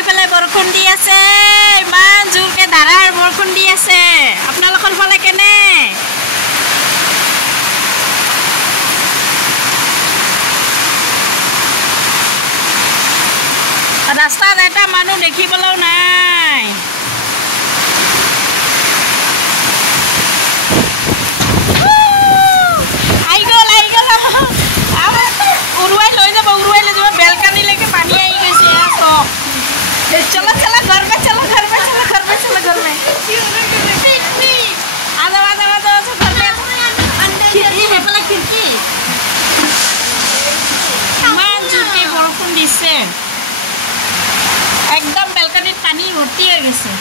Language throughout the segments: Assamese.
ইফালে বৰষুণ দি আছে ইমান জোৰকে ধাৰাৰ বৰষুণ দি আছে আপোনালোকৰ ফালে কেনে ৰাস্তাত এটা মানুহ দেখিবলৈও নাই उड़वाई ले जा बेलकनी लेके पानी आई गई से तो चलो चलो घर में चलो घर में चलो घर में चलो घर में आ जाओ घर में खिड़की है पहले खिड़की मान जुके बरखुन दिसे एकदम बेलकनी पानी भर्ती हो गइसे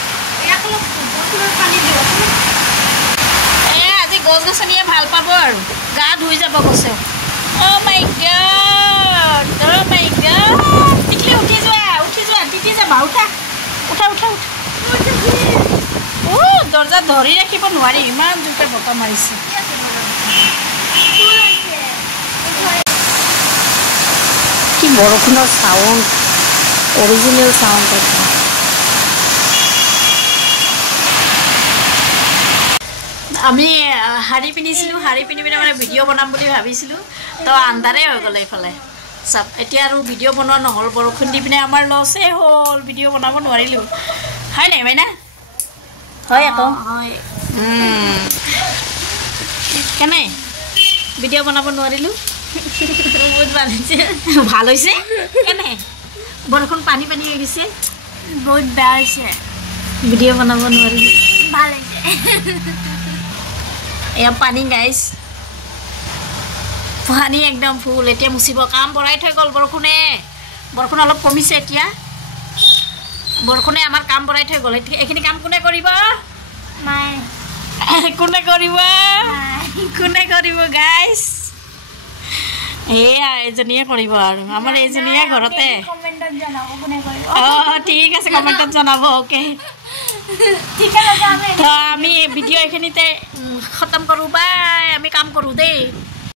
एक लोग बरखुन पानी दियो ए আজি গছ গছনিয়ে ভাল পাব আৰু গা ধুই যাব গছে Oh my god! Oh my god! Tikli uthi joa, titi jaba, utha. Oh, dorja dhori rakhibo nwari, iman juke bota marise. Ki borokhunar sound, original sound ekta. আমি হাৰি পিনিছিলো হাৰি পিনি পিনে মানে ভিডিঅ' বনাম বুলি ভাবিছিলো তো আন্ধাৰে হৈ গ'ল এইফালে সব এতিয়া আৰু ভিডিঅ' বনোৱা নহ'ল বৰষুণ দি পিনে আমাৰ লছে হ'ল ভিডিঅ' বনাব নোৱাৰিলো হয় নাই মাইনা হয় আকৌ হয় কেনে ভিডিঅ' বনাব নোৱাৰিলো বহুত ভাল হৈছে কেনে বৰষুণ পানী পানী হৈ গৈছে বহুত বেয়া হৈছে ভিডিঅ' বনাব নোৱাৰিলো ভাল হৈছে या पानी गाइस पानी एकदम फुल एतिया मुसिब काम बराई थৈ গল বৰখুনে বৰখুন অলপ কমিছে এতিয়া বৰখুনে আমাৰ কাম বৰাই থৈ গল এখিনি কাম কোনে কৰিব মাই কোনে কৰিব গাইস এয়া এজনিয়ে কৰিব আৰু আমাৰ এজনিয়ে ঘৰতে কমেন্টত জনাব কোনে কৰিব ঠিক আছে কমেন্টত জনাব ওকে ठीक है तो आमी वीडियो एखिनिते खत्म करू बाय आमी काम करू दे।